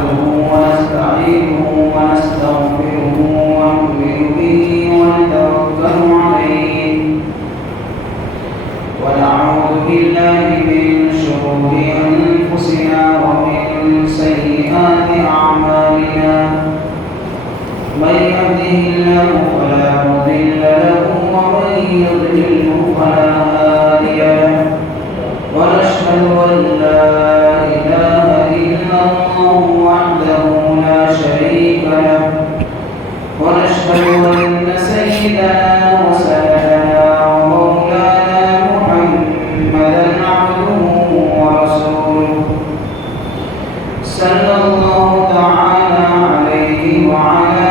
نحمده ونستعينه ونستغفره ونؤمن به ونتوكل عليه ونعوذ بالله من شرور أنفسنا ومن سيئات أعمالنا من يهده الله فلا مضل له ومن يضلله فلا هادي له ونشهد أن لا إله إلا الله وحده لا شريك له ونشهد أن سيدنا وسندنا ومولانا محمدا عبده ورسوله صلى الله تعالى عليه وعلى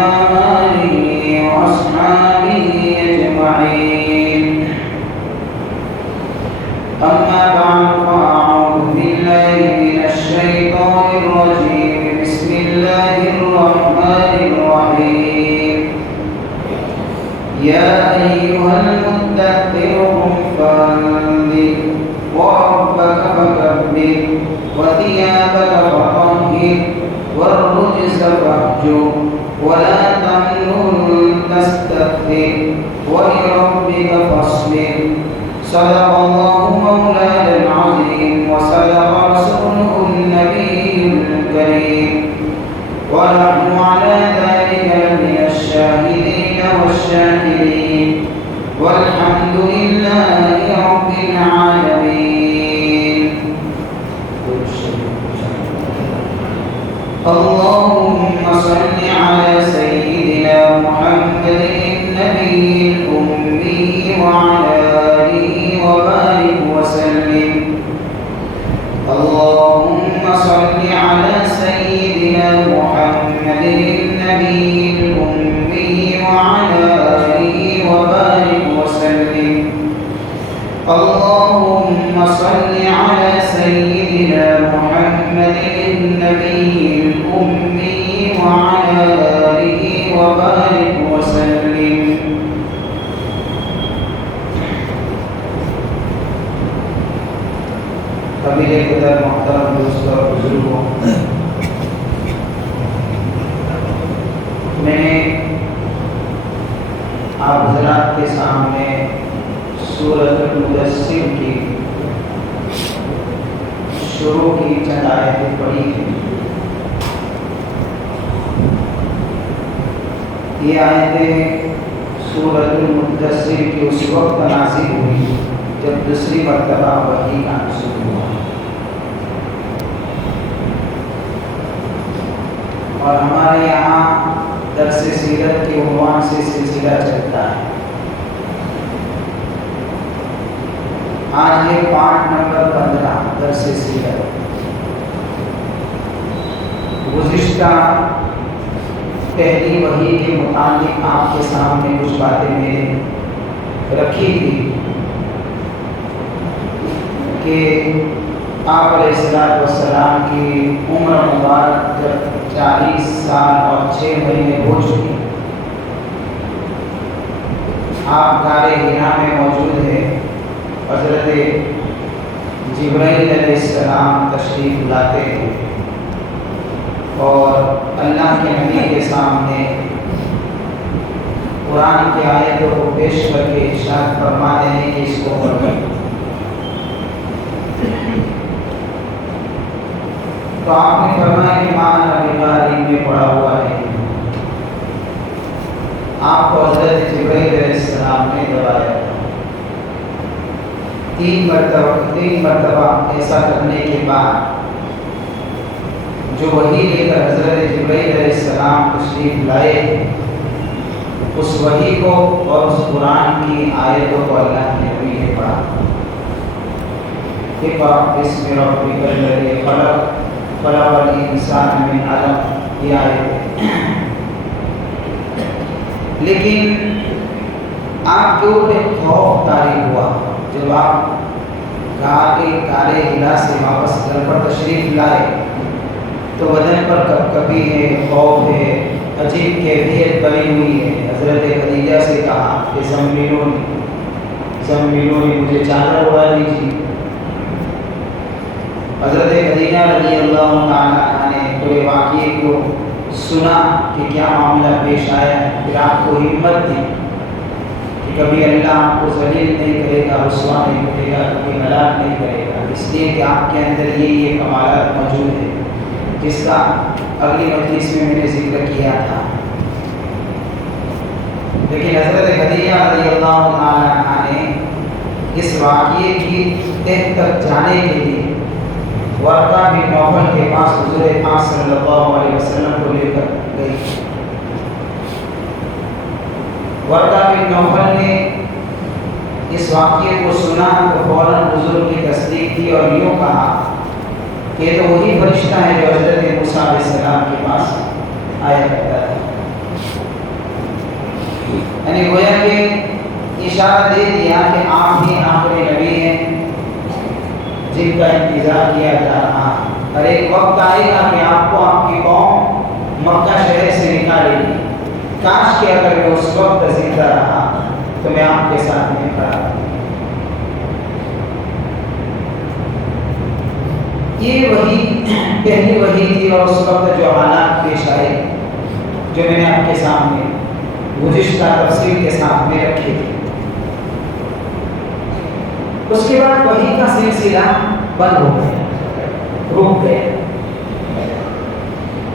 آله وأصحابه أجمعين. أما بعد فأعوذ بالله من الشيطان الرجيم. بسم الله الرحمن الرحيم. يا أيها المدثر قم فأنذر وربك فكبر وثيابك فطهر والرجز فاهجر ولا تمنن تستكثر ولربك فاصبر. صدق الله مولانا العظيم وصدق رسوله النبي الكريم ونحن على ذلك من الشاهدين والشاكرين والحمد لله رب العالمين. اللهم صل على سيدنا محمد النبي الأمي وعلى آله وبارك وسلم. اللهم صل على سيدنا محمد النبي الأمي وعلى آله وبارك وسلم. اللهم صل على سيدنا محمد النبي الأمي وعلى آله وبارك وسلم. قبیلے قدر محترم دوستوں اور بزرگوں، میں نے آپ حضرات کے سامنے سورۃ المدثر کی شروع کی چند آیتیں پڑھی ہیں. یہ آیتیں سورۃ المدثر کی اس وقت نازل ہوئی جب دوسری مرتبہ وحی کا نزول ہوا اور ہمارے یہاں درس سیرت کے عنوان سے سلسلہ چلتا ہے. آج ہے پارٹ نمبر 15 درس سیرت. گزشتہ پہلی وحی کے متعلق آپ کے سامنے کچھ باتیں میں نے رکھی تھی کہ آپ علیہ السلام کی عمر مبارک جب 40 سال اور 6 مہینے ہو چکی، آپ غار حرا میں موجود ہیں. حضرت جبرائیل علیہ السلام تشریف لاتے ہیں اور اللہ کے نبی کے سامنے قرآن کی آیتوں کو پیش کر کے ارشاد فرماتے ہیں کہ اس کو پڑھیں. تو آپ نے فرمایا کہ مان ابھی میں پڑھا ہوا ہے. آپ کو حضرت جبرائیل علیہ السلام نے دبایا. 3 مرتبہ ایسا کرنے کے بعد جو وحی لے کر حضرت جبرائیل علیہ السلام تشریف لائے، اس وحی کو اور اس قرآن کی آیتوں کو اللہ کے نبی نے پڑھا. اقرأ باسم ربک الذی خلق خلق الانسان من علق. یہ آیت. لیکن آپ جو ایک خوف طاری ہوا جب آپ غار حرا سے واپس گھر پر تشریف لائے تو بدن پر کبھی ہے، خوف ہے، عجیب کیفیت بنی ہوئی ہے. حضرت خدیجہ سے کہا کہ زمینوں مجھے چادر اڑا دیجیے. حضرت خدیجہ رضی اللہ تعالیٰ عنہ نے پورے واقعے کو سنا کہ کیا معاملہ پیش آیا ہے، پھر آپ کو ہمت دی کہ کبھی اللہ آپ کو ذلیل نہیں کرے گا، رسوا نہیں کرے گا، کبھی ہلاک نہیں کرے گا، اس لیے کہ آپ کے اندر یہ کمالات موجود ہیں جس کا اگلی مجلس میں نے ذکر کیا تھا۔ لیکن حضرت خدیجہ رضی اللہ تعالیٰ عنہ نے اس واقعے کی تہ تک جانے کے لیے ورقہ بن نوفل کے پاس حضور پاک صلی اللہ علیہ وسلم کو لے کر گئی۔ ورقہ بن نوفل نے اس واقعے کو سنا تو فوراً حضور کی تصدیق کی اور یوں کہا کہ یہ تو وہی فرشتہ ہے جو حضرت موسیٰ علیہ السلام کے پاس آیا کرتا تھا۔ یعنی گویا کہ اشارہ دے دیا کہ آپ ہی آخری نبی ہیں جن کا انتظار کیا جا رہا ہے، اور ایک وقت آئے گا کہ آپ کو آپ کی قوم مکہ شہر سے نکالے گی۔ کاش کہ اگر میں اس وقت زندہ رہا تو میں آپ کے ساتھ میں کھڑا۔ یہ وہی پہلی وحی تھی، اور اس وقت جو حالات پیش آئے جو میں نے آپ کے سامنے گزشتہ تفصیل کے ساتھ میں رکھی تھی، اس کے بعد وحی کا سلسلہ بند ہو گیا، رک گیا۔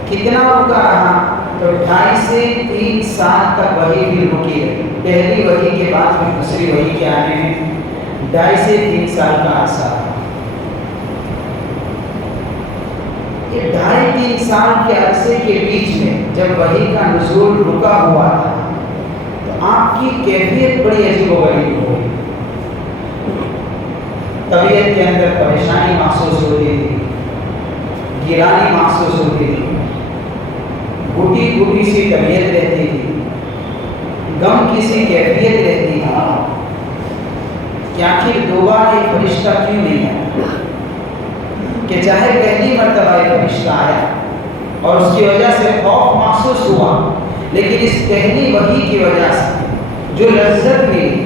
کتنا رکا رہا تو 2.5 سے 3 سال تک وحی بھی رکی رہی۔ پہلی وحی کے بعد میں دوسری وحی کے آنے میں 2.5 سے 3 سال کا عرصہ رہا۔ یہ 2.5-3 سال کے عرصے کے بیچ میں جب وحی کا نزول رکا ہوا تھا تو آپ کی کیفیت بڑی عجیب و غریب ہو گئی۔ طبیعت کے اندر پریشانی محسوس ہوتی تھی، گرانی محسوس ہوتی تھی، گھٹی گھٹی سی طبیعت رہتی تھی، غم کی سی کیفیت رہتی تھی کہ آخر دوبارہ یہ فرشتہ کیوں نہیں آیا، کہ چاہے پہلی مرتبہ یہ فرشتہ آیا اور اس کی وجہ سے خوف محسوس ہوا، لیکن اس پہلی وحی کی وجہ سے جو لذت ملی،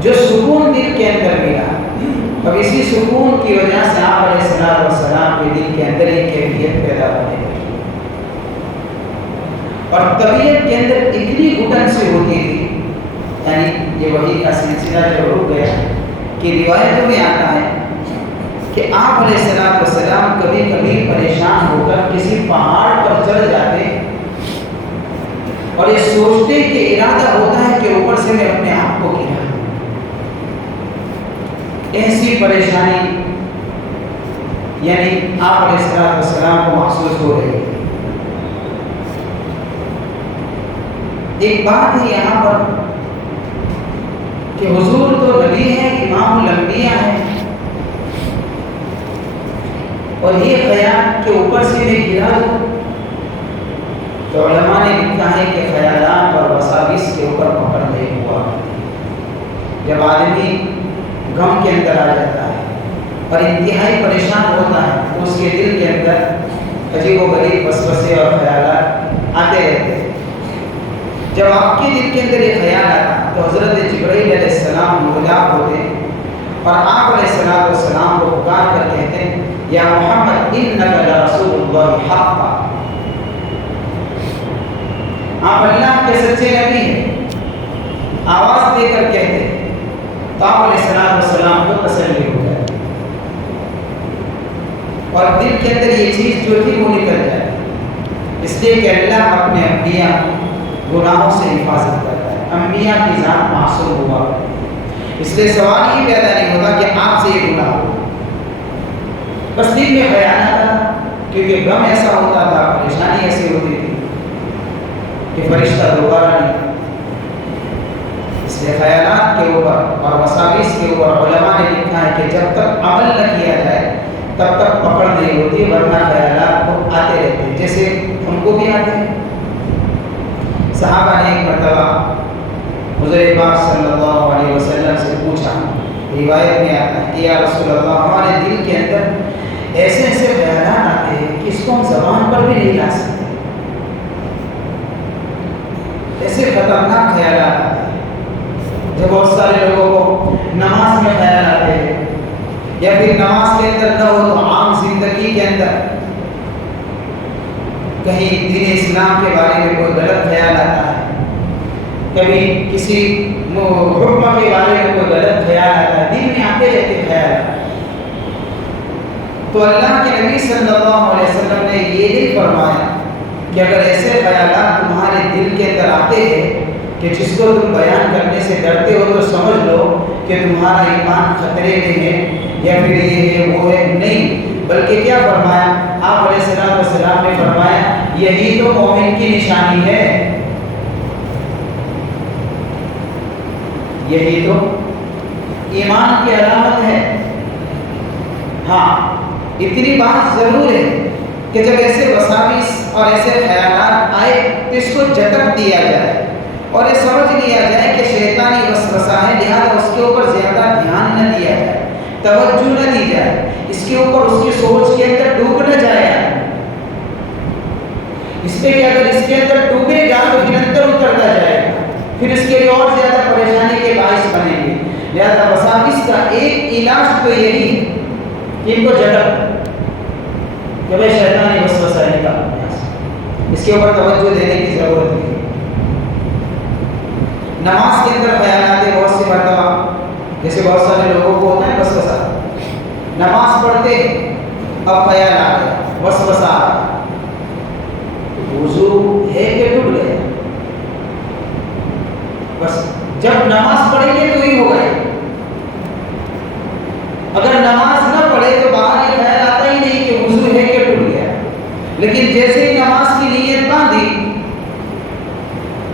جو سکون دل کے اندر ملا، اب اسی سکون کی وجہ سے آپ علیہ السلام کے دل کے اندر ایک کیفیت پیدا ہونے لگی، اور طبیعت کے اندر اتنی گھٹن سے ہوتی تھی، یعنی یہ وحی کا سلسلہ جو رک گیا کہ روایتوں میں آتا ہے کہ آپ علیہ السلام کبھی کبھی پریشان ہو کر کسی پہاڑ پر چڑھ جاتے اور یہ سوچتے کہ ارادہ ہوتا ہے کہ اوپر سے میں اپنے آپ کو گرا۔ ایسی پریشانی یعنی آپ علیہ السلام کو محسوس ہو رہی ہے۔ ایک بات ہے یہاں پر کہ حضور تو نبی ہے، امام الانبیاء ہے، اور یہ خیال کہ اوپر سے میں گرا دوں، تو علماء نے لکھا ہے کہ خیالات اور وساوس کے اوپر پکڑ نہیں ہوا۔ جب آدمی غم کے اندر آ جاتا ہے اور انتہائی پریشان ہوتا ہے تو اس کے دل کے اندر عجیب و غریب وسوسے اور خیالات آتے رہتے ہیں۔ جب آپ کے دل کے اندر یہ خیال آتا تو حضرت جبرائیل علیہ السلام مغلاب ہوتے اور آپ علیہ السلام کو پکار کر کہتے ہیں یا محمد انک لرسول اللہ حقا، آپ اللہ کے سچے نبی ہیں، آواز دے کر کہتے ہیں تو آپ علیہ السلام کو تسلی ہو جائے اور دل کے اندر یہ چیز جو تھی وہ نکل جائے، اس لیے کہ اللہ اپنے انبیاء گناہوں سے حفاظت کرتا ہے، انبیاء کی ذات معصوم ہوا، اس لیے سوال ہی پیدا نہیں ہوتا کہ آپ سے یہ گناہ ہو۔ بس دل میں خیال آتا کیونکہ غم ایسا ہوتا تھا، پریشانی ایسی ہوتی تھی کہ فرشتہ دوبارہ نہیں۔ اس لیے خیالات کے اوپر اور وساوس کے اوپر علماء نے لکھا ہے کہ جب تک عمل نہ کیا جائے تب تک پکڑ نہیں ہوتی، ورنہ خیالات کو آتے رہتے ہیں، جیسے ہم کو بھی آتے ہیں۔ صحابہ نے ایک مرتبہ حضور پاک صلی اللہ علیہ وسلم سے پوچھا، روایت میں آتا ہے کہ یا رسول اللہ، ہمارے دل کے اندر ایسے ایسے خیالات آتے ہیں کہ اس کو ہم زبان پر بھی نہیں لا سکتے، ایسے خطرناک خیالات آتے ہیں۔ جب بہت سارے لوگوں کو نماز میں خیال آتے ہیں یا پھر نماز کے اندر نہ ہو تو عام زندگی کے اندر کہیں دین اسلام کے بارے میں کوئی غلط خیال آتا ہے، کبھی کسی حکم کے بارے میں کوئی غلط خیال آتا ہے، دین میں آتے رہتے خیال. تو اللہ کے نبی صلی اللہ علیہ وسلم نے یہ نہیں فرمایا کہ اگر ایسے خیالات تمہارے دل کے اندر آتے ہیں کہ جس کو تم بیان کرنے سے ڈرتے ہو تو سمجھ لو کہ تمہارا ایمان خطرے میں ہے یا پھر یہ ہے وہ ہے. نہیں، بلکہ کیا فرمایا آپ علیہ السلام نے فرمایا یہی تو مومن کی نشانی ہے، یہی تو ایمان کی علامت ہے. ہاں، اتنی بات ضرور ہے کہ جب ایسے وساوس اور ایسے خیالات آئے تو اس کو جھٹک دیا جائے اور یہ سمجھ لیا جائے کہ شیطانی وسوسہ ہے، لہذا اس کے اوپر زیادہ دھیان نہ دیا جائے، توجہ نہ دی جائے، اس کے اوپر اس کی سوچ کے اندر ڈوب نہ جائے. اس پہ کہ اگر اس کے اندر ڈوبے گا تو پھر اندر اترتا جائے گا، پھر اس کے لیے اور زیادہ پریشانی کے باعث بنے گی. لہذا وساوس کا ایک علاج تو یہی ہے کہ ان کو جھٹک کہ بھائی شیطانی وسوسہ نکال، اس کے اوپر توجہ دینے کی ضرورت ہے. نماز کے اندر خیالات بہت سی مرتبہ، جیسے بہت سارے لوگوں کو ہوتا ہے وسوسہ، نماز پڑھتے اب خیال آ گیا، وسوسہ آ گیا، وضو ہے کہ ٹوٹ گیا؟ بس جب نماز پڑھیں گے تو ہی ہو گئے. اگر نماز نہ پڑھے تو باہر یہ خیال آتا ہی نہیں کہ وضو ہے کہ ٹوٹ گیا. لیکن جیسے ہی نماز کی نیت باندھی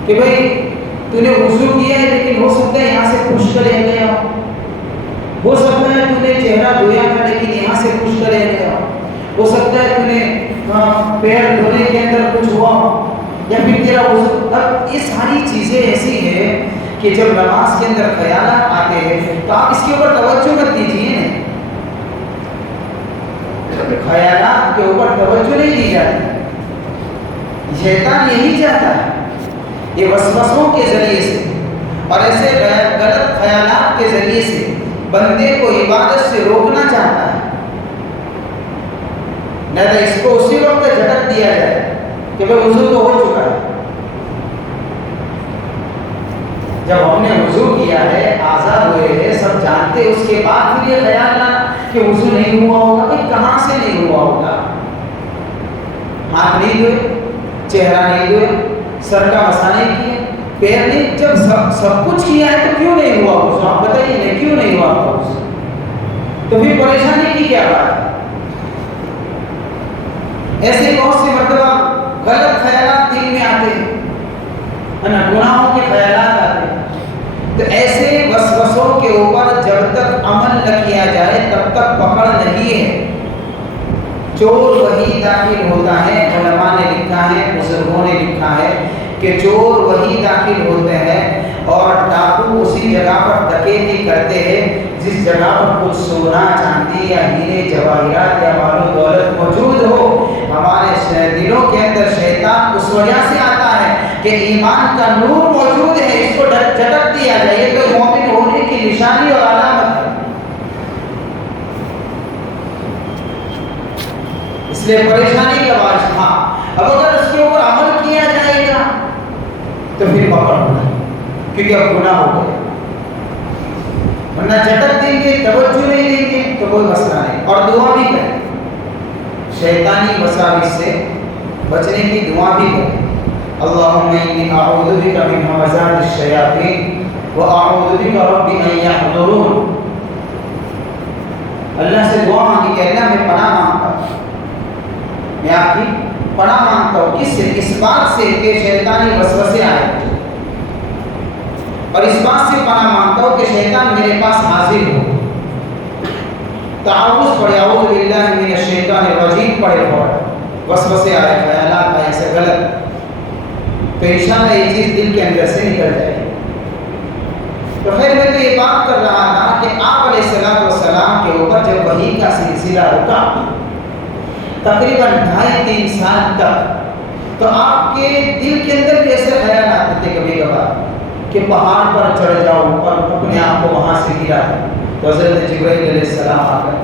کہ بھائی تو نے وضو کیا ہے لیکن ہو سکتا ہے یہاں سے خشک رہ گیا ہو سکتا ہے تو نے چہرہ دھویا تھا لیکن یہاں سے خشک رہ گیا ہو سکتا ہے تو نے پیر دھونے کے اندر کچھ ہوا یا پھر تیرا وضو. اب یہ ساری چیزیں ایسی ہیں کہ جب نماز کے اندر خیالات آتے ہیں تو آپ اس کے اوپر توجہ مت دیجیے. خیالات کے اوپر توجہ نہیں دی جاتی. شیطان یہی چاہتا ہے، یہ وسوسوں کے ذریعے سے اور ایسے غلط خیالات کے ذریعے سے بندے کو عبادت سے روکنا چاہتا ہے. نہیں تو اس کو اسی وقت جھٹک دیا جائے کہ بھائی وضو تو ہو چکا ہے. جب ہم نے وضو کیا ہے، آزاد ہوئے ہیں، سب جانتے، اس کے بعد پھر یہ خیال نہ کہ وضو نہیں ہوا ہوگا. بھائی کہاں سے نہیں ہوا ہوگا؟ ہاتھ نہیں دھوئے، چہرہ نہیں دھوئے، سر کا مسا نہیں کیا، پیر نہیں، جب سب کچھ کیا ہے تو کیوں نہیں ہوا وضو؟ آپ بتائیے نہیں کیوں نہیں ہوا وضو؟ تو پھر پریشانی کی کیا بات ہے؟ ایسے بہت سی مرتبہ غلط خیالات دل میں آتے ہیں، گناہوں کے خیالات آتے ہیں. تو ایسے وسوسوں کے اوپر جب تک عمل نہ کیا جائے تب تک پکڑ نہیں ہے. چور وہی داخل ہوتا ہے، علماء نے لکھا ہے، بزرگوں نے لکھا ہے کہ چور وہی داخل ہوتے ہیں اور ڈاکو اسی جگہ پر ڈکیتی کرتے ہیں جس جگہ پر کچھ سونا چاندی یا ہیرے جواہرات یا مال و دولت موجود ہو. ہمارے دلوں کے اندر شیطان اس وجہ سے آتا ہے کہ ایمان کا نور موجود ہے، اس کو جھٹک دیا جائے. یہ تو مومن ہونے کی نشانی اور علامت ہے. اس لیے پریشانی کا باعث تھا. اب اگر اس کے اوپر عمل کیا جائے گا تو پھر پکڑ ہوگا، کیونکہ اب گناہ ہو گیا. ورنہ جھٹک دیں گے، توجہ نہیں دیں گے تو کوئی مسئلہ نہیں. اور دعا بھی کریں، شیطانی وساوس سے بچنے کی دعا بھی کریں. اللہم انی اعوذ بک من همزات الشیاطین واعوذ بک رب ان یحضرون. اللہ سے دعا مانگی کہ اللہ میں پناہ مانگتا ہوں، میں آپ کی پناہ مانگتا ہوں. کس سے؟ اس بات سے کہ شیطانی وسوسے آئے، اور اس بات سے پناہ مانگتا ہوں کہ شیطان میرے پاس حاضر ہو. تعوذ پڑھے، اعوذ باللہ من الشیطان الرجیم پڑھے، اور وسوسے آئے، خیالات آئے ایسے غلط، تو انشاءاللہ یہ چیز دل کے اندر سے نکل جائے. تو خیر میں تو یہ بات کر رہا تھا کہ آپ علیہ السلام کے اوپر جب وحی کا سلسلہ رکا تقریباً 2.5-3 سال تک، تو آپ کے دل کے اندر بھی ایسے خیال آتے تھے کبھی کبھار کہ پہاڑ پر چڑھ جاؤ اور اپنے آپ کو وہاں سے گرا. تو حضرت جبرائیل علیہ السلام آ کر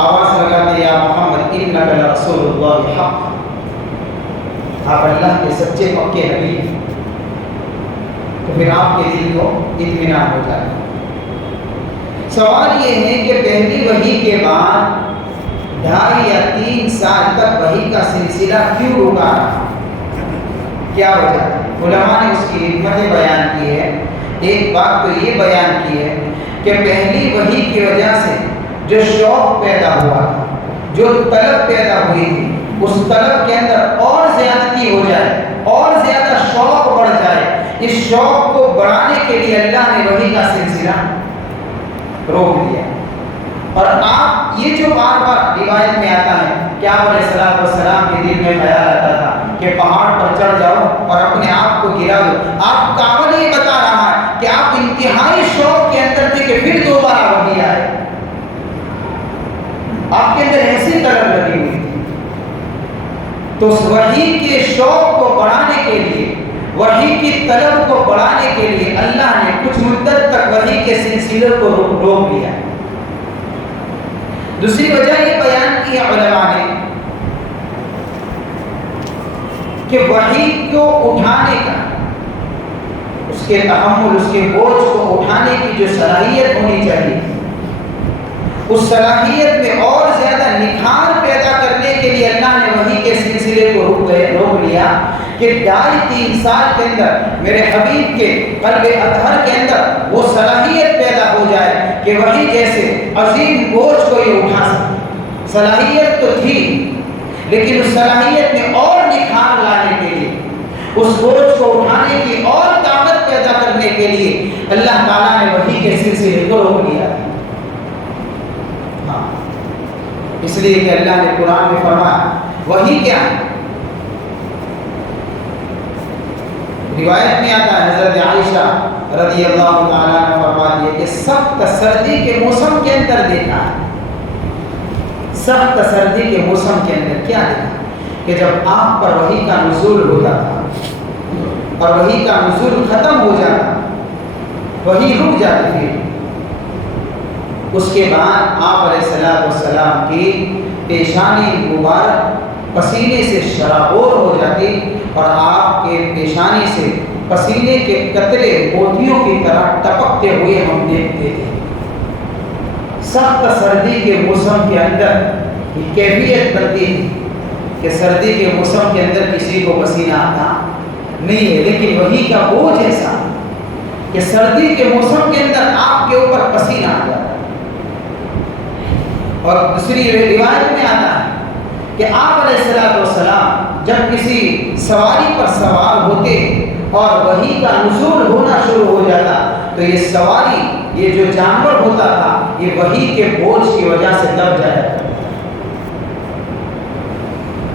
آواز لگاتے یا محمد انک لرسول اللہ حق، آپ اللہ کے سچے پکے نبی ہیں، تو پھر آپ کے دل کو اطمینان ہو جائے. سوال یہ ہے کہ پہلی وحی کے بعد 2.5 یا 3 سال تک وحی کا سلسلہ کیوں رکا رہا؟ کیا وجہ؟ علماء نے اس کی حکمتیں بیان کی ہے. ایک بات تو یہ بیان کی ہے کہ پہلی وحی کی وجہ سے جو شوق پیدا ہوا تھا، جو طلب پیدا ہوئی تھی، اس طلب کے اندر اور زیادتی ہو جائے، اور زیادہ شوق بڑھ جائے. اس شوق کو بڑھانے کے لیے اللہ نے وحی کا سلسلہ روک دیا. اور آپ یہ جو بار بار روایت میں آتا ہے کہ آپ علیہ الصلوۃ والسلام کے دل میں خیال آتا تھا کہ پہاڑ پر چڑھ جاؤ اور اپنے آپ کو گرا دو. آپ کامل یہ بتا رہا ہے کہ آپ انتہائی شوق کے اندر تھے کہ پھر دوبارہ وحی آئے. آپ کے اندر ایسی طلب لگی ہوئی تھی. تو اس وحی کے شوق کو بڑھانے کے لیے، وحی کی طلب کو بڑھانے کے لیے اللہ نے کچھ مدت تک وحی کے سلسلے کو روک لیا. دوسری وجہ یہ بیان کی ہے علماء نے کہ وحی کو اٹھانے کا، اس کے تحمل، اس کے بوجھ کو اٹھانے کی جو صلاحیت ہونی چاہیے، اس صلاحیت میں اور زیادہ نکھار پیدا کرنے کے لیے اللہ نے وحی کے سلسلے کو روک لیا کہ 2.5-3 سال کے اندر میرے حبیب کے قلب اطہر کے اندر وہ صلاحیت پیدا ہو جائے کہ وحی جیسے عظیم بوجھ کو یہ اٹھا سکے. صلاحیت تو تھی، لیکن اس صلاحیت میں اور نکھار لانے کے لیے، اس بوجھ کو اٹھانے کی اور طاقت پیدا کرنے کے لیے اللہ تعالیٰ نے وحی کے سلسلے کو روک لیا. ہاں، اس لیے کہ اللہ نے قرآن میں فرمایا وحی کیا ہے. روایت میں آتا ہے حضرت عائشہ رضی اللہ تعالیٰ عنہ فرما دیا کہ سخت سردی کے موسم کے اندر دیکھا ہے. سخت سردی کے موسم کے اندر کیا دیکھا کہ جب آپ پر وحی کا نزول ہوتا تھا اور وحی کا نزول ختم ہو جاتا، وحی رک جاتی تھی، اس کے بعد آپ علیہ السلام کی پیشانی مبارک پسینے سے شرابور ہو جاتی اور آپ کے پیشانی سے پسینے کے قطرے موتیوں کی طرح ٹپکتے ہوئے ہم دیکھتے تھے. سخت سردی کے موسم کے اندر یہ کیفیت بنتی ہے کہ سردی کے موسم کے اندر کسی کو پسینہ آتا نہیں ہے، لیکن وحی کا بوجھ ایسا کہ سردی کے موسم کے اندر آپ کے اوپر پسینہ آ جاتا ہے. اور دوسری روایت میں آتا ہے کہ آپ علیہ السلام جب کسی سواری پر سوار ہوتے اور وحی کا نزول ہونا شروع ہو جاتا تو یہ سواری، یہ جو جانور ہوتا تھا، یہ وحی کے بوجھ کی وجہ سے دب جایا کرتا.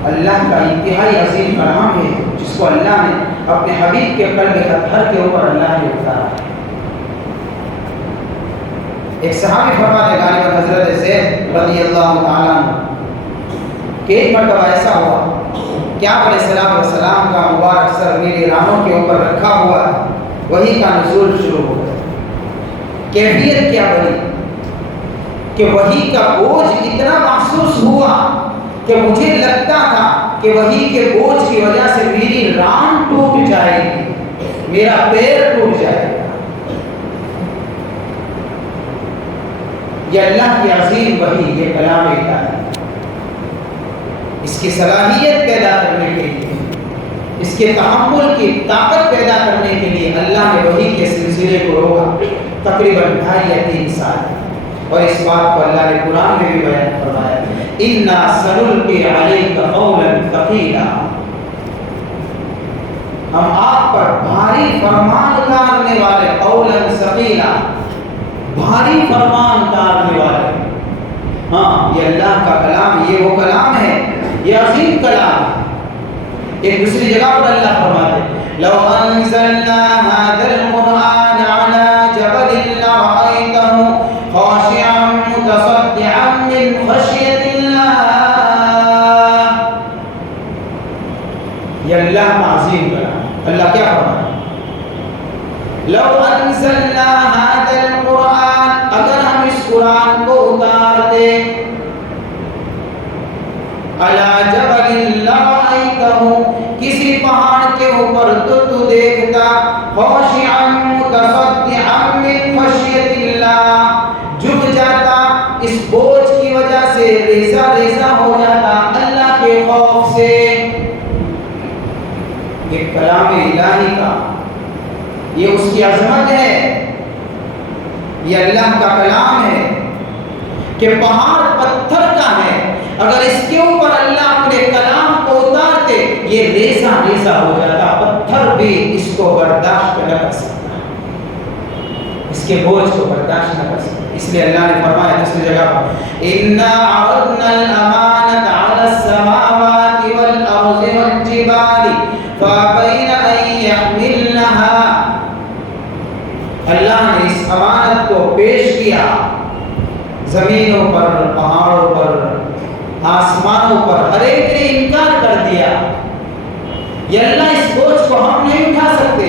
اللہ کا انتہائی عظیم کلام ہے جس کو اللہ نے اپنے حبیب کے قلب اطہر کے اوپر اللہ نے اتارا. ایک صحابی فرماتے غالباً حضرت زید رضی اللہ تعالیٰ عنہ کہ ایک مرتبہ ایسا ہوا کہ آپ علیہ السلام کا مبارک سر میری رانوں کے اوپر رکھا ہوا وحی کا نزول شروع ہو گیا. کیفیت کیا بنی کہ وحی کا بوجھ اتنا محسوس ہوا کہ مجھے لگتا تھا کہ وحی کے بوجھ کی وجہ سے میری ران ٹوٹ جائے گی، میرا پیر ٹوٹ جائے گا. یہ اللہ کی عظیم وحی، یہ کلام الہی ہے. اس کی صلاحیت پیدا کرنے کے لیے، اس کے تحمل کی طاقت پیدا کرنے کے لیے اللہ نے وحی کے سلسلے کو روکا تقریباً 2.5 یا 3 سال. اور اس بات کو اللہ نے قرآن میں بھی بیان فرمایا، اِنَّا سَنُلْقِي عَلَيْكَ قَوْلًا ثَقِيلًا. ہم آپ پر بھاری فرمان اتارنے والے، قولاً ثقیلا، بھاری فرمان اتارنے والے. ہاں، یہ اللہ کا کلام، یہ وہ کلام ہے، یہ عظیم کلام ہے. ایک دوسری جگہ پر اللہ فرماتے لو انزلنا هذا القرآن على جبل لرأيته خاشعا متصدعا من خشية الله. یہ اللہ کا عظیم کلام. اللہ کیا فرماتا، لو انزلنا هذا القرآن، اگر ہم اس قرآن کو اتار دے، على جبل لرأيته، کسی پہاڑ کے اوپر تو دیکھتا خاشعا متصدعا من خشیت اللہ، جھک جاتا اس بوجھ کی وجہ سے، ریزہ ریزہ ہو جاتا اللہ کے خوف سے۔ یہ کلام الہی کا، یہ اس کی عظمت ہے، یہ اللہ کا کلام ہے کہ پہاڑ پتھر کا ہے، اگر اس کے اوپر اللہ اپنے کلام کو اتارتے یہ ریزہ ریزہ ہو جاتا، پتھر بھی اس کو برداشت نہ کر سکتا، اس کے بوجھ کو برداشت نہ کر سکتا۔ اس لیے اللہ نے فرمایا دوسری جگہ پر اِنَّا عَرَضْنَا الْأَمَانَةَ عَلَى السَّمَاوَاتِ وَالْأَرْضِ وَالْجِبَالِ فَأَبَيْنَ أَن يَحْمِلْنَهَا، اللہ نے اس امانت کو پیش کیا زمینوں پر، پہاڑوں پر، آسمانوں پر، ہر ایک نے انکار کر دیا، یہ اللہ اس بوجھ کو ہم نہیں اٹھا سکتے۔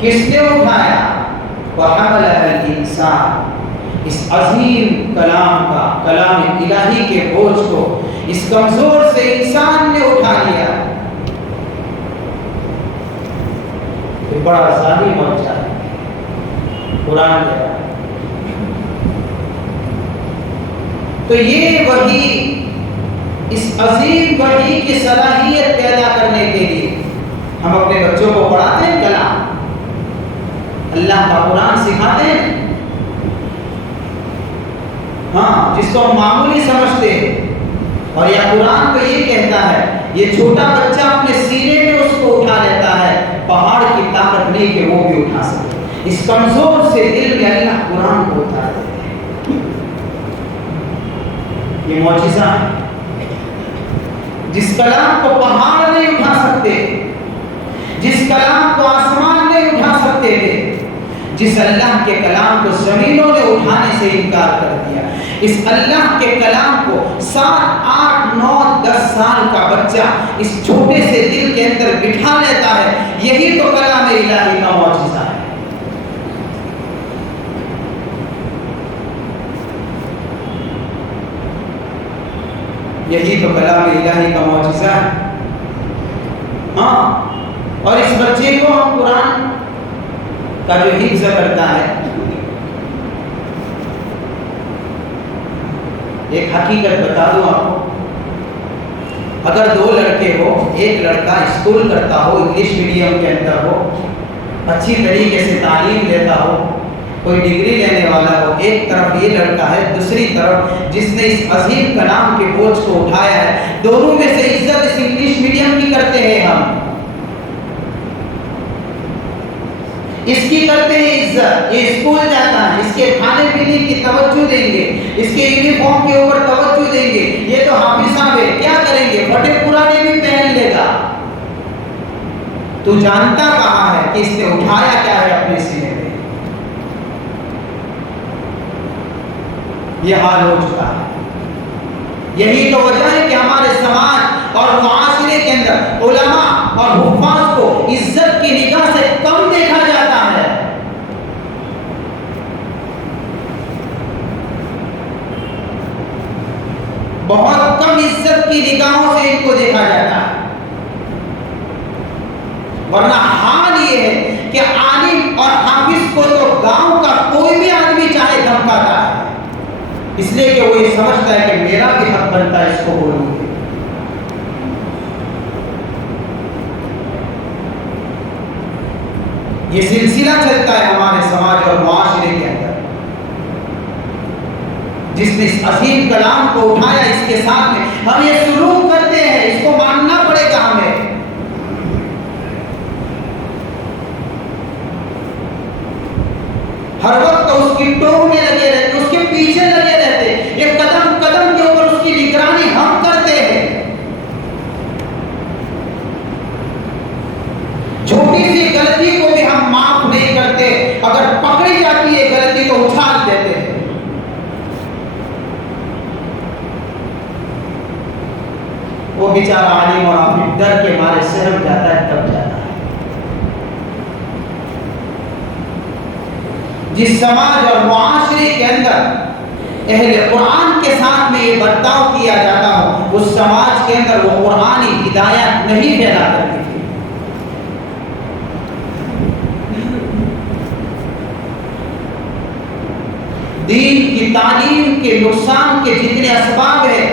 کس نے اٹھایا؟ وَحَمَلَهَا الْإِنسَانُ، اس عظیم کلام کا، کلام الہی کے بوجھ کو اس کمزور سے انسان نے اٹھا لیا۔ یہ بڑا ظالم موجہ ہے قرآن کہتا ہے۔ تو یہ وحی، اس عظیم وحی کی صلاحیت پیدا کرنے کے لیے ہم اپنے بچوں کو پڑھاتے ہیں کلام، اللہ کا قرآن سکھاتے ہیں، ہاں جس کو ہم معمولی سمجھتے ہیں، اور یہ قرآن تو یہ کہتا ہے، یہ چھوٹا بچہ اپنے سینے میں اس کو اٹھا لیتا ہے، پہاڑ کی طاقت نہیں کہ وہ بھی اٹھا سکے۔ اس کمزور سے دل میں اللہ قرآن کو اتار دیتے ہیں، یہ معجزہ ہے۔ جس کلام کو پہاڑ نہیں اٹھا سکتے، جس کلام کو آسمان نہیں اٹھا سکتے تھے، جس اللہ کے کلام کو زمینوں نے اٹھانے سے انکار کر دیا، اس اللہ کے کلام کو 7، 8، 9، 10 سال کا بچہ اس چھوٹے سے دل کے اندر بٹھا لیتا ہے، یہی تو کلام الہی کا معجزہ ہے۔ یہی تو کلام الہی کا معجزہ ہے۔ ہاں، اور اس بچے کو ہم قرآن کا جو حفظ کرتا ہے، ایک حقیقت بتا دوں آپ کو، اگر 2 لڑکے ہو، ایک لڑکا اسکول کرتا ہو، انگلش میڈیم کے اندر ہو، اچھی طریقے سے تعلیم لیتا ہو، کوئی ڈگری لینے والا ہو، ایک طرف یہ لڑکا ہے، دوسری طرف جس نے اس عظیم کلام کے بوجھ کو اٹھایا ہے، دونوں میں سے عزت اس انگلش میڈیم کی کرتے ہیں ہم، اس کی کرتے ہیں عزت، یہ اسکول جاتا ہے، اس کے کھانے پینے کی توجہ دیں گے، اس کے یونیفارم کے اوپر توجہ دیں گے، یہ تو حافظ صاحب ہے، کیا کریں گے، پھٹے پرانے بھی پہن لے گا۔ تو جانتا کہاں ہے کہ اس نے اٹھایا کیا ہے اپنے سینے میں؟ یہ حال ہو چکا ہے۔ یہی تو وجہ ہے کہ ہمارے سماج اور معاشرے کے اندر علماء اور حفاظ کو عزت کی نگاہ سے کم دیکھا جاتا ہے۔ بہت کم عزت کی نگاہوں سے ان کو دیکھا جاتا ہے، ورنہ حال یہ ہے کہ عالم اور حافظ کو تو گاؤں کا کوئی بھی آدمی چاہے دھمکاتا ہے، اس لیے کہ وہ یہ سمجھتا ہے کہ میرا بھی حق بنتا ہے اس کو بولوں گے۔ یہ سلسلہ چلتا ہے ہمارے سماج اور معاشرے کے اندر، جس نے اس عظیم کلام کو اٹھایا، اس کے ساتھ میں ہم یہ سلوک کرتے ہیں، اس کو ماننا پڑے گا ہمیں۔ ہر وقت اس کی ٹوک میں لگے رہتے، اس کے پیچھے لگے رہتے، یہ قدم قدم کے اوپر اس کی نگرانی ہم کرتے ہیں۔ چھوٹی سی غلطی کو بھی ہم معاف نہیں کرتے، اگر پکڑی جاتی ہے غلطی تو اچھال دیتے ہیں۔ وہ بیچارہ عالم اور اپنے ڈر کے مارے سہم جاتا ہے، تب جاتا ہے۔ جس سماج اور معاشرے کے اندر اہل قرآن کے ساتھ میں یہ برتاؤ کیا جاتا ہو، اس سماج کے اندر وہ قرآنی ہدایت نہیں پھیلا کرتی تھی۔ دین کی تعلیم کے نقصان کے جتنے اسباب ہیں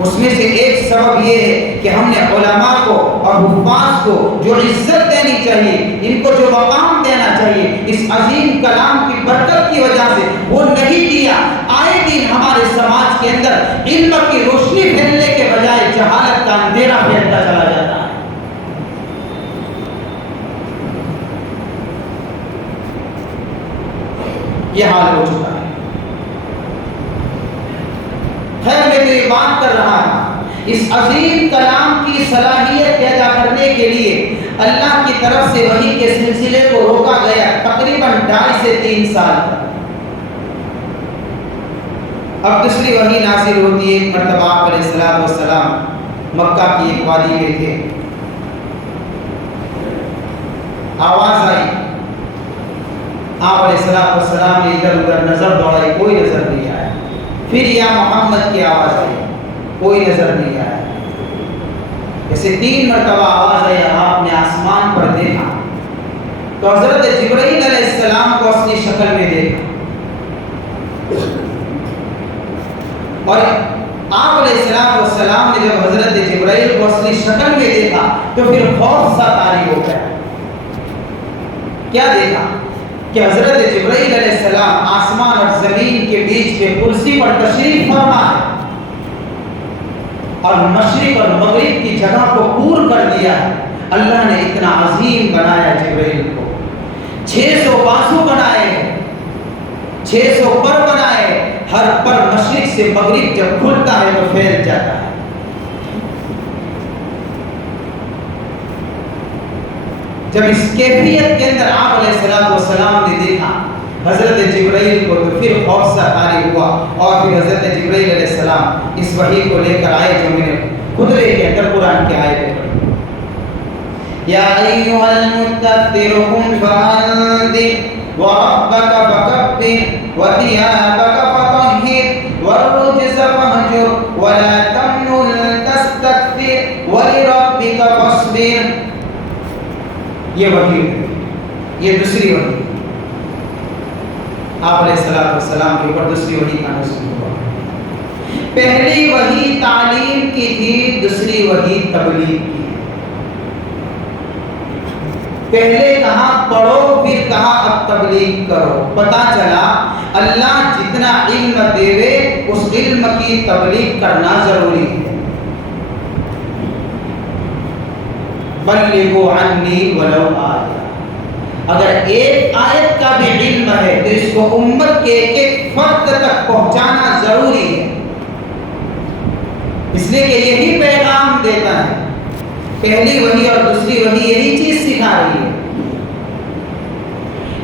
اس میں سے ایک سبب یہ ہے کہ ہم نے علماء کو اور حفاظ کو جو عزت دینی چاہیے، ان کو جو مقام دینا چاہیے، اس عظیم کلام کی برکت کی وجہ سے وہ نہیں دیا۔ آئے دن ہمارے سماج کے اندر علم کی روشنی پھیلنے کے بجائے جہالت کا اندھیرا پھیلتا چلا جاتا ہے۔ یہ حال ہو چکا ہے۔ خیر میں تو یہ بات کر رہا ہوں، اس عظیم کلام کی صلاحیت پیدا کرنے کے لیے اللہ کی طرف سے وحی کے سلسلے کو روکا گیا تقریباً 2.5 سے 3 سال تک۔ اب دوسری وحی نازل ہوتی ہے۔ ایک مرتبہ آپ علیہ الصلوۃ والسلام مکہ کی ایک وادی میں تھے، آواز آئی، آپ علیہ السلام نے ادھر ادھر نظر دوڑائی، کوئی نظر نہیں آیا۔ پھر یا محمد کی آواز آئی، کوئی نظر نہیں آیا۔ جیسے 3 مرتبہ آواز آئی، آپ نے آسمان پر دیکھا تو حضرت جبرائیل علیہ السلام کو اصلی شکل میں دیکھا، اور آپ علیہ السلام نے جب حضرت جبرائیل کو اصلی شکل میں دیکھا تو پھر خوف سا طاری ہو گیا۔ کیا دیکھا کہ حضرت جبرائیل علیہ السلام آسمان اور زمین کے بیچ کے کرسی پر تشریف فرما ہے، اور مشرق اور مغرب کی جگہ کو پور کر دیا ہے۔ اللہ نے اتنا عظیم بنایا جبرائیل کو، 600 بازو بنائے، 600 پر بنائے، ہر پر مشرق سے مغرب جب کھلتا ہے تو پھیل جاتا ہے۔ جب اس کیفیت کے اندر آپ علیہ السلام نے دیکھا حضرت جبرائیل کو تو پھر خوف سا طاری ہوا، اور پھر حضرت جبرائیل علیہ السلام اس وحی کو لے کر آئے جو میں نے خطبے کے اندر قرآن کی آیتیں پڑھی۔ یا ایھا المدثر قم فانذر وربک فکبر وثیابک فطہر والرجز فاہجر ولا تمنن تستکثر ولربک فاصبر۔ یہ وحی ہے، یہ دوسری وحی آپ علیہ السلام کے اوپر دوسری وحی کا نزول ہوا۔ پہلی وحی تعلیم کی تھی، دوسری وحی تبلیغ کی۔ پہلے کہا پڑھو، پھر کہا اب تبلیغ کرو۔ پتہ چلا اللہ جتنا علم دے اس علم کی تبلیغ کرنا ضروری ہے۔ بلغوا عنی ولو آیہ، اگر ایک آیت کا بھی علم ہے تو اس کو امت کے ایک ایک فرد تک پہنچانا ضروری ہے، اس لیے کہ یہی پیغام دیتا ہے۔ پہلی وحی اور دوسری وحی یہی چیز سکھا رہی ہے،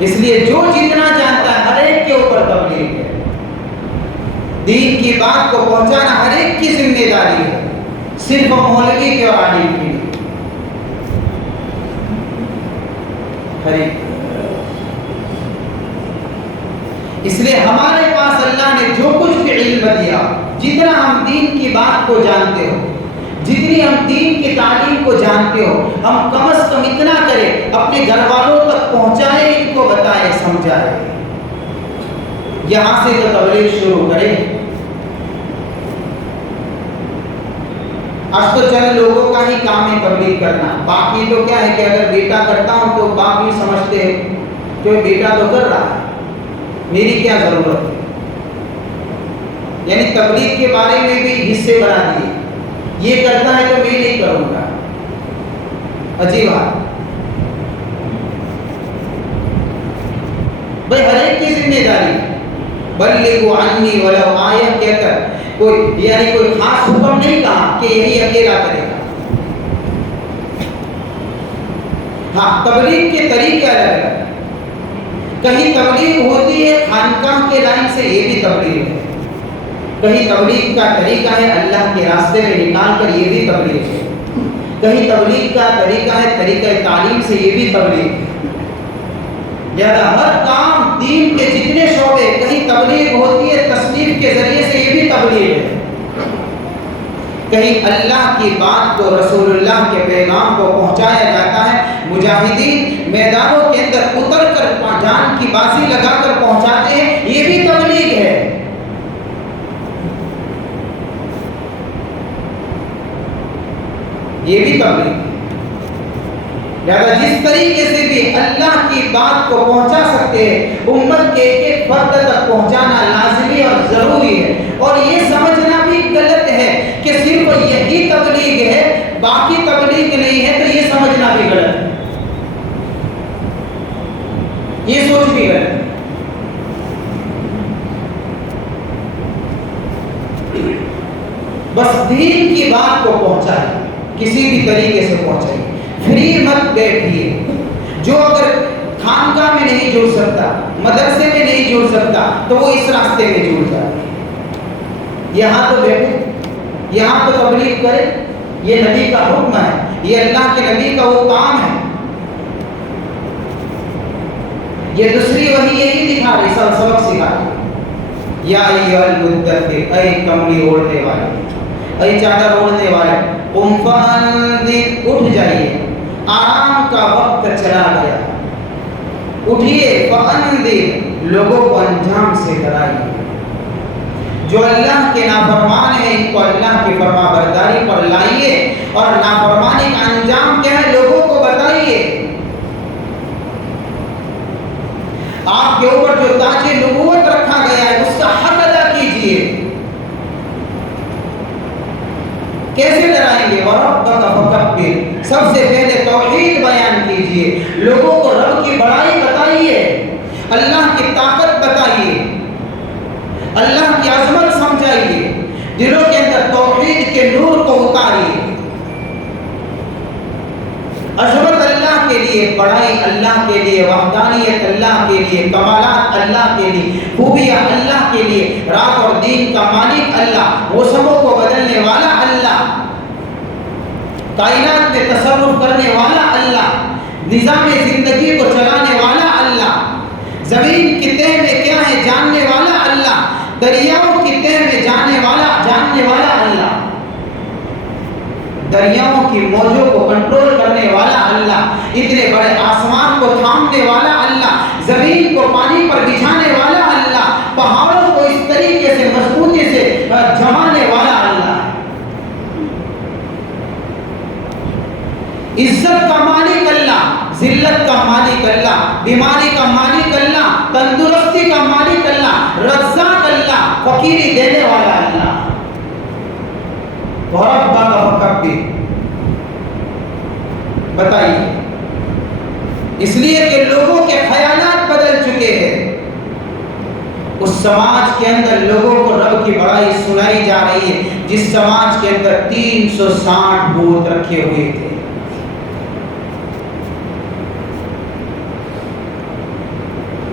اس لیے جو جتنا جانتا ہے ہر ایک کے اوپر تبلیغ ہے۔ دین کی بات کو پہنچانا ہر ایک کی ذمہ داری ہے، صرف مولوی کے اور عالم کی۔ اس لیے ہمارے پاس اللہ نے جو کچھ بھی علم دیا، جتنا ہم دین کی بات کو جانتے ہو، جتنی ہم دین کی تعلیم کو جانتے ہو، ہم کم از کم اتنا کریں، اپنے گھر والوں تک پہنچائیں، ان کو بتائیں، سمجھائیں، یہاں سے تو تبلیغ شروع کریں۔ آج تو چند لوگوں کا ہی کام ہے تبلیغ کرنا، باقی تو کیا ہے کہ اگر بیٹا کرتا ہوں تو باپ بھی سمجھتے ہیں کہ بیٹا تو کر رہا ہے، میری کیا ضرورت ہے، یعنی تبلیغ کے بارے میں بھی حصے بنا دیے، یہ کرتا ہے تو میں نہیں کروں گا۔ عجیب بات، بھائی ہر ایک کی ذمہ داری ہے۔ بلغوا عنی ولو آیہ کہہ کر کوئی یعنی کوئی خاص حکم نہیں کہا کہ یہی اکیلا کرے گا۔ ہاں، تبلیغ کے طریقے الگ الگ، کہیں تبلیغ ہوتی ہے خانقاہ کے لائن سے، یہ بھی تبلیغ ہے، کہیں تبلیغ کا طریقہ ہے اللہ کے راستے میں نکال کر، یہ بھی تبلیغ ہے، کہیں تبلیغ کا طریقہ ہے طریقہ تعلیم سے، یہ بھی تبلیغ ہے۔ لہذا ہر کام دین کے جتنے شعبے، کہیں تبلیغ ہوتی ہے تصنیف کے ذریعے سے، یہ بھی تبلیغ ہے، کہیں اللہ کی بات کو، رسول اللہ کے پیغام کو پہنچایا جاتا ہے، مجاہدین میدانوں کے اندر اتر کر جان کی بازی لگا کر پہنچاتے ہیں، یہ بھی تبلیغ ہے۔ یہ بھی تبلیغ ہے۔ لہذا جس طریقے سے بھی اللہ کی بات کو پہنچا سکتے ہیں، امت کے ایک ایک فرد تک پہنچانا لازمی اور ضروری ہے۔ اور یہ سمجھنا بھی غلط ہے کہ صرف یہی تبلیغ ہے، باقی تبلیغ نہیں ہے، تو یہ سمجھنا بھی غلط ہے، یہ سوچ بھی غلط ہے۔ بس دین کی بات کو پہنچائے، کسی بھی طریقے سے پہنچائے، فری مت بیٹھیے۔ جو اگر خانقاہ میں نہیں جڑ سکتا، مدرسے میں نہیں جڑ سکتا، تو وہ اس راستے میں جڑ جائے۔ یہاں تو بیٹھے، یہاں تو تبلیغ کرے، یہ نبی کا حکم ہے، یہ اللہ کے نبی کا وہ کام ہے۔ یہ دوسری وحی یہی دکھا رہی، سبق سکھا رہی، یا ایھا المدثر، اے کملی اوڑھنے والے، اے چادر اوڑھنے والے، قم فانذر، اٹھ جائیے، آرام کا وقت چلا گیا، اٹھیے، فانذر، لوگوں کو انجام سے ڈرائیے۔ جو اللہ کے نافرمان ہیں، ان کو اللہ کی فرما برداری پر لائیے، اور نافرمانی کا انجام کیا ہے لوگوں کو بتائیے۔ آپ کے اوپر جو تاج نبوت رکھا گیا ہے، اس کا حق ادا کیجیے۔ کیسے ڈرائیں گے؟ وَرَبَّكَ فَكَبِّرْ، سب سے پہلے توحید بیان کیجیے، لوگوں کو رب کی بڑائی بتائیے، اللہ کی طاقت بتائیے، اللہ کی عظمت سمجھائیے، دلوں کے اندر توحید کے نور کو اتاریے۔ عظمت اللہ کے لیے، بڑائی اللہ کے لیے، وحدانیت اللہ کے لیے، کمالات اللہ کے لیے، خوبیاں اللہ کے لیے، رات اور دین کا مالک اللہ، موسموں کو بدلنے والا اللہ، کائنات میں تصرف کرنے والا اللہ، نظام زندگی کو چلانے والا اللہ، زمین کی تہ میں کیا ہے جاننے والا اللہ، دریاؤں کی تہ میں جاننے والا اللہ، دریاؤں کی موجوں کو کنٹرول کرنے والا اللہ، اتنے بڑے آسمان کو تھامنے والا اللہ، زمین کو پانی پر بچھانے والا اللہ، پہاڑوں کو اس طریقے سے مضبوطی سے جمانے والا اللہ، عزت کا مالک اللہ، ذلت کا مالک اللہ، بیماری کا مالک اللہ، تندرستی کا مالک اللہ، رزاق اللہ، فقیری دینے والا اللہ۔ وَرَبَّكَ فَكَبِّرْ، بتائیے، اس لیے کہ لوگوں کے خیالات بدل چکے ہیں، اس سماج کے اندر لوگوں کو رب کی بڑائی سنائی جا رہی ہے جس سماج کے اندر 360 بت رکھے ہوئے تھے۔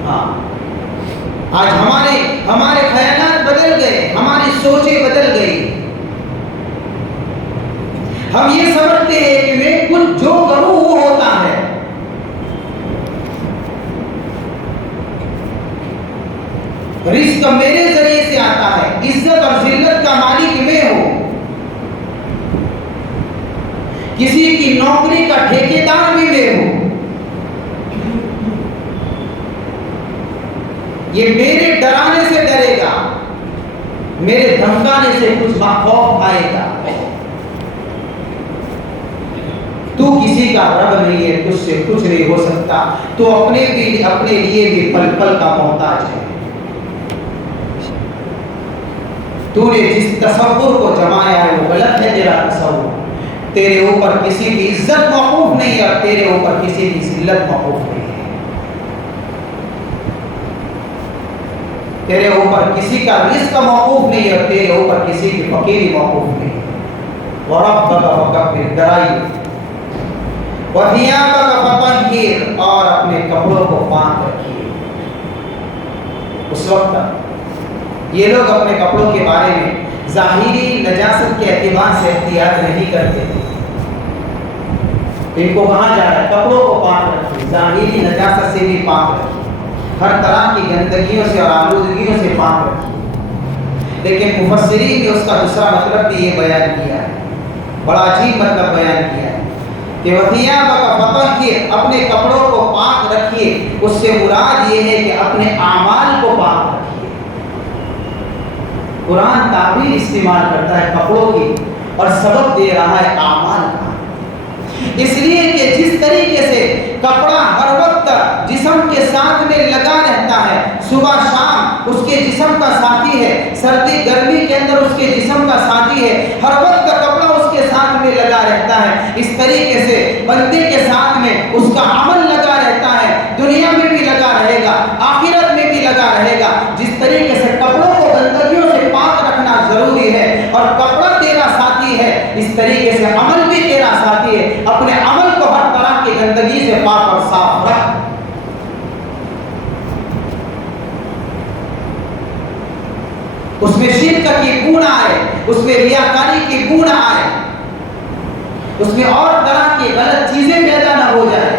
ہاں، آج ہمارے خیالات بدل گئے، ہماری سوچیں بدل گئی، ہم یہ سمجھتے ہیں کہ میں کچھ جو کروں وہ ہوتا ہے، رزق میرے ذریعے سے آتا ہے، عزت اور ذلت کا مالک میں ہوں، کسی کی نوکری کا ٹھیکیدار بھی میں ہوں، یہ میرے ڈرانے سے ڈرے گا، میرے دھمکانے سے کچھ خوف آئے گا۔ تو کسی کا رب نہیں ہے، تجھ سے کچھ نہیں ہو سکتا، تو اپنے لیے بھی پل پل کا محتاج ہے۔ تو نے جس تصور کو جمایا ہے وہ غلط ہے، تیرا تصور، تیرے اوپر کسی کی عزت موقوف نہیں ہے اور تیرے اوپر کسی کی ذلت موقوف نہیں ہے، تیرے اوپر کسی کا رزق موقوف نہیں ہے اور تیرے اوپر کسی کی فقیری موقوف نہیں ہے۔ وَرَبَّكَ فَكَبِّرْ، ڈرائیے، وَثِيَابَكَ فَطَهِّرْ، اور اپنے کپڑوں کو پاک رکھیے۔ اس وقت یہ لوگ اپنے کپڑوں کے بارے میں ظاہری نجاست کے اعتبار سے احتیاط نہیں کرتے، ان کو کہا جا رہا ہے کپڑوں کو پاک رکھیے، ظاہری نجاست سے بھی پاک رکھیے، ہر طرح کی گندگیوں سے اور آلودگیوں سے پاک رکھیے۔ لیکن مفسرین نے اس کا دوسرا مطلب بھی یہ بیان کیا ہے بڑا عجیب مطلب بیان کیا ہے کہ وَثِيَابَكَ فَطَهِّرْ، اپنے کپڑوں کو پاک رکھیے. اس سے مراد یہ ہے کہ اپنے اعمال کو پاک رکھیے. قرآن تعبیر استعمال کرتا ہے کپڑوں کی اور سبب دے رہا ہے اعمال کا. اس لیے کہ جس طریقے سے کپڑا ہر وقت جسم کے ساتھ میں لگا رہتا ہے، صبح شام اس کے جسم کا ساتھی ہے، سردی گرمی کے اندر اس کے جسم کا ساتھی ہے، ہر وقت کپڑا اس کے ساتھ میں لگا رہتا ہے، اس طریقے سے بندے کے ساتھ میں اس کا عمل لگا رہتا ہے. دنیا میں بھی لگا رہے گا، آخرت میں بھی لگا رہے گا. جس طریقے سے کپڑوں کو گندگیوں سے پاک رکھنا ضروری ہے اور کپڑا تیرا ساتھی ہے، اس طریقے سے عمل بھی تیرا ساتھی ہے. اپنے عمل کو ہر طرح کی گندگی سے پاک اور صاف رکھ. اس میں شرک کی بو نہ آئے، اس میں ریاکاری کی بو نہ آئے، اس میں اور طرح کی غلط چیزیں پیدا نہ ہو جائے.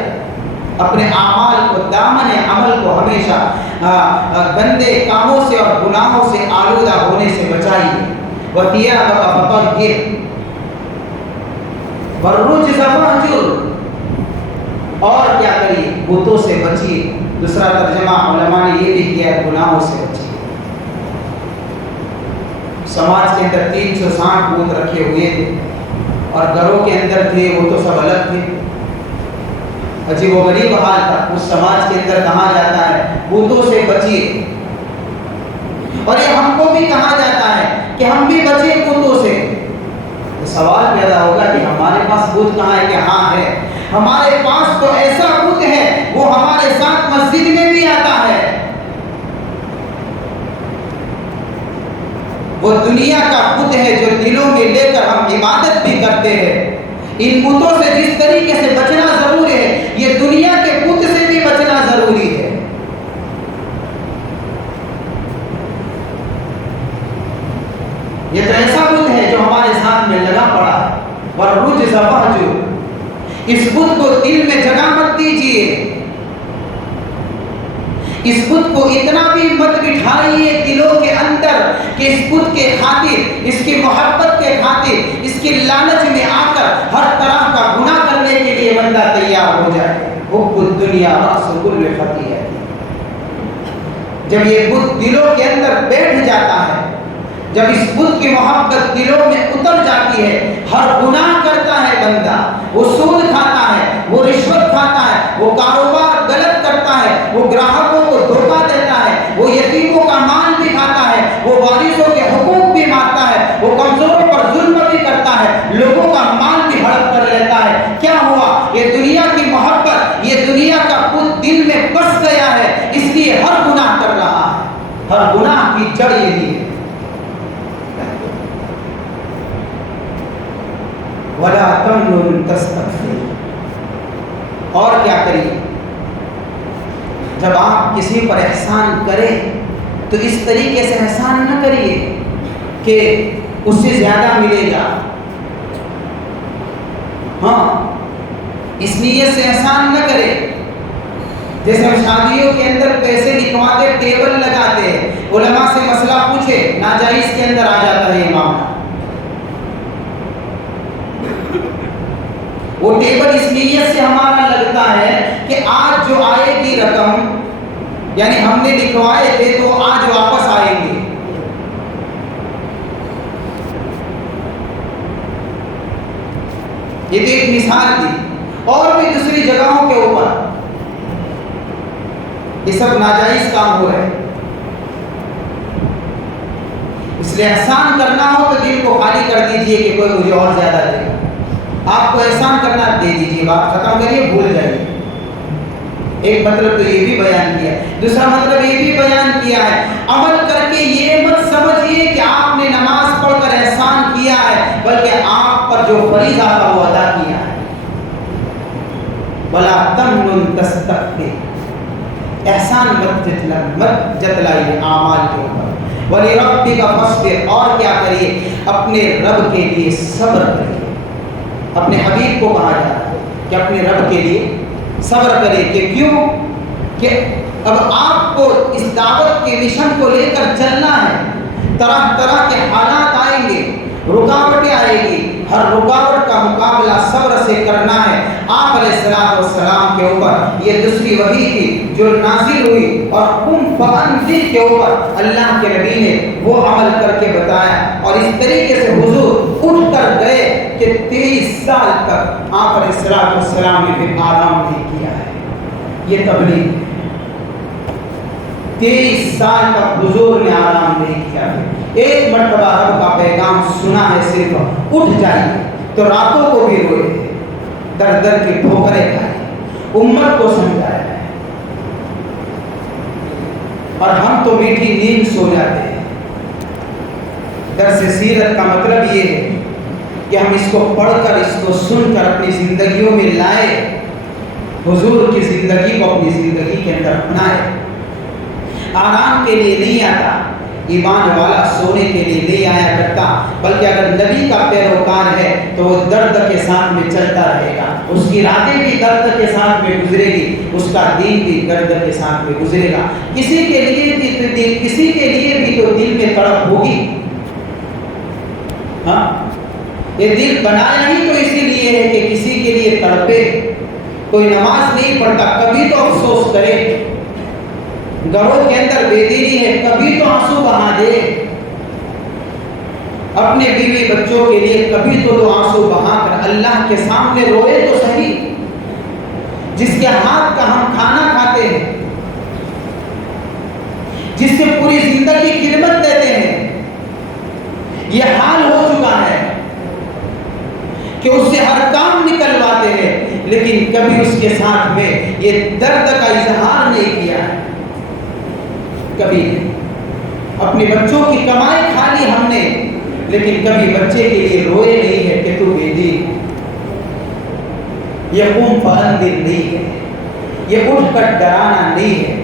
اپنے اعمال کو، دامن عمل کو ہمیشہ گندے کاموں سے اور گناہوں سے آلودہ ہونے سے بچائیے. وَثِيَابَكَ فَطَهِّرْ وَالرُّجْزَ فَاهْجُرْ، اور کیا کریے؟ بتوں سے بچیے. دوسرا ترجمہ علماء نے یہ بھی کیا ہے، گناہوں سے بچیے. سماج کے اندر 360 بت رکھے ہوئے تھے اور گھروں کے اندر تھے، وہ تو سب الگ تھے. عجیب و غریب حال تھا. اس سماج کے اندر کہا جاتا ہے بتوں سے بچیے، اور یہ ہم کو بھی کہا جاتا ہے کہ ہم بھی بچیں بتوں سے. سوال پیدا ہوگا کہ ہمارے پاس بت کہاں ہے؟ کہ ہاں ہے، ہمارے پاس تو ایسا بت ہے وہ ہمارے ساتھ مسجد میں بھی آتا ہے. وہ دنیا کا بت ہے جو دلوں میں لے کر ہم عبادت بھی کرتے ہیں. ان بتوں سے جس طریقے سے بچنا ضروری ہے، یہ دنیا کے بت سے بھی بچنا ضروری ہے. یہ تو ایسا بت ہے جو ہمارے ساتھ میں لگا پڑا ہے. وَالرُّجْزَ فَاهْجُرْ، اس بت کو دل میں جگہ مت دیجیے. اس بت کو اتنا بھی مت بٹھائیے دلوں کے اندر کہ اس بت کے خاطر، اس کی محبت کے خاطر، اس کی لالچ میں آ کر ہر طرح کا گناہ کرنے کے لیے بندہ تیار ہو جائے. حب الدنیا رأس کل خطیئہ، جب یہ بت دلوں کے اندر بیٹھ جاتا ہے، جب اس بت کی محبت دلوں میں اتر جاتی ہے، ہر گناہ کرتا ہے بندہ. وہ سود کھاتا ہے، وہ رشوت کھاتا ہے، وہ کاروبار غلط کرتا ہے، وہ گراہکوں کو دھوکہ دیتا ہے، وہ یتیموں کا مال بھی کھاتا ہے، وہ وارثوں کے حقوق بھی مارتا ہے، وہ کمزوروں پر ظلم بھی کرتا ہے، لوگوں کا مال بھی ہڑپ کر لیتا ہے. کیا ہوا؟ یہ دنیا کی محبت، یہ دنیا کا بت دل میں بس گیا ہے، اس لیے ہر گناہ کر رہا ہے. ہر گناہ کی جڑ یہی ہے. وَلَا تَمْنُنْ تَسْتَكْثِرْ، اور کیا کریے؟ جب آپ کسی پر احسان کریں تو اس طریقے سے احسان نہ کریے کہ اس سے زیادہ ملے گا. ہاں، اس نیت سے احسان نہ کرے. جیسے ہم شادیوں کے اندر پیسے لکھواتے، ٹیبل لگاتے ہیں، علماء سے مسئلہ پوچھے، ناجائز کے اندر آ جاتا ہے یہ معاملہ. وہ ٹیبل اس نیت سے ہمارا لگتا ہے کہ آج جو آئے گی رقم، یعنی ہم نے لکھوائے تھے تو آج واپس آئیں گے. یہ تو ایک مثال دی، اور بھی دوسری جگہوں کے اوپر یہ سب ناجائز کام ہو رہے ہیں. اس لیے احسان کرنا ہو تو دل کو خالی کر دیجئے کہ کوئی مجھے اور زیادہ دے گا. آپ کو احسان کرنا دے دیجئے، بات ختم کریے، بھول جائیے. ایک مطلب تو یہ بھی بیان کیا، دوسرا مطلب یہ بھی بیان کیا ہے عمل کر کے یہ مت سمجھیے کہ آپ نے نماز پڑھ کر احسان کیا ہے، بلکہ آپ پر جو فریضہ تھا وہ ادا کیا ہے. وَلَا تَمْنُنْ تَسْتَكْثِرْ، احسان مت جتلائیے اعمال کے اوپر. وَلِرَبِّكَ فَاصْبِرْ، اور کیا کریے؟ اپنے رب کے لیے صبر کریے. اپنے حبیب کو کہا جاتا ہے کہ اپنے رب کے لیے صبر کرے. کہ کیوں؟ کہ اب آپ کو اس دعوت کے مشن کو لے کر چلنا ہے. طرح طرح کے حالات آئیں گے، رکاوٹیں آئیں گی، ہر رکاوٹ سے کرنا ہے۔ آپ علیہ السلام کے اوپر یہ دوسری وحی تھی جو نازل ہوئی، اور قم فانذر کے اوپر اللہ کے نبی نے وہ عمل کر کے بتایا، اور اس طریقے سے حضور اٹھ کر گئے کہ 23 سال تک آپ علیہ السلام نے پھر آرام نہیں کیا ہے۔ یہ تبلیغ ہے۔ 23 سال تک حضور نے آرام نہیں کیا ہے۔ ایک مرتبہ رب کا پیغام سنا ہے، صرف اٹھ جائیے، تو راتوں کو بھی روئے، در در کی ٹھوکریں کھائے، امت کو سمجھایا ہے، اور ہم تو میٹھی نیند سو جاتے ہیں۔ درس سیرت کا مطلب یہ ہے کہ ہم اس کو پڑھ کر، اس کو سن کر اپنی زندگیوں میں لائے، حضور کی زندگی کو اپنی زندگی کے اندر اپنائے۔ آرام کے لیے نہیں آتا، ایمان والا سونے کے لیے نہیں آیا کرتا، بلکہ اگر نبی کا پیروکار ہے تو وہ درد کے ساتھ میں چلتا رہے گا، اس کی راتیں بھی درد کے ساتھ میں گزرے گی، اس کا دین بھی درد کے ساتھ میں گزرے گا۔ کسی کے لیے بھی تو دل میں تڑپ ہوگی، ہاں، یہ دل بنایا ہی تو اسی لیے ہے کہ کسی کے لیے تڑپے۔ کوئی نماز نہیں پڑھتا، کبھی تو افسوس کرے، گھروں کے اندر بے دینی ہے، کبھی تو آنسو بہا دے، اپنے بیوی بچوں کے لیے کبھی تو دو آنسو بہا کر اللہ کے سامنے روئے تو صحیح، جس کے ہاتھ کا ہم کھانا کھاتے ہیں، جس سے پوری زندگی خدمت دیتے ہیں، یہ حال ہو چکا ہے کہ اس سے ہر کام نکلواتے ہیں، لیکن کبھی اس کے ساتھ میں یہ درد کا اظہار نہیں کیا ہے۔ کبھی اپنے بچوں کی کمائی کھا لی ہم نے، لیکن کبھی بچے کے لیے روئے نہیں ہے کہ تو بے دین۔ یہ قم فانذر نہیں ہے، یہ اٹھ کر ڈرانا نہیں ہے۔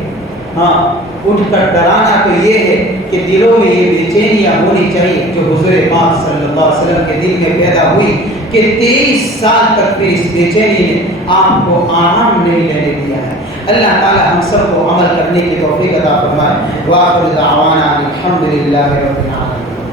ہاں، اٹھ کر ڈرانا تو یہ ہے کہ دلوں میں یہ بے چینیاں ہونی چاہیے جو حضور پاک صلی اللہ علیہ وسلم کے دل میں پیدا ہوئی کہ 23 سال تک پھر اس بے چینی نے آپ کو آرام نہیں لینے دیا ہے۔ اللہ تعالی ہم سب کو عمل کرنے کی توفیق عطا فرمائے۔ وآخر دعوانا الحمدللہ رب العالمین۔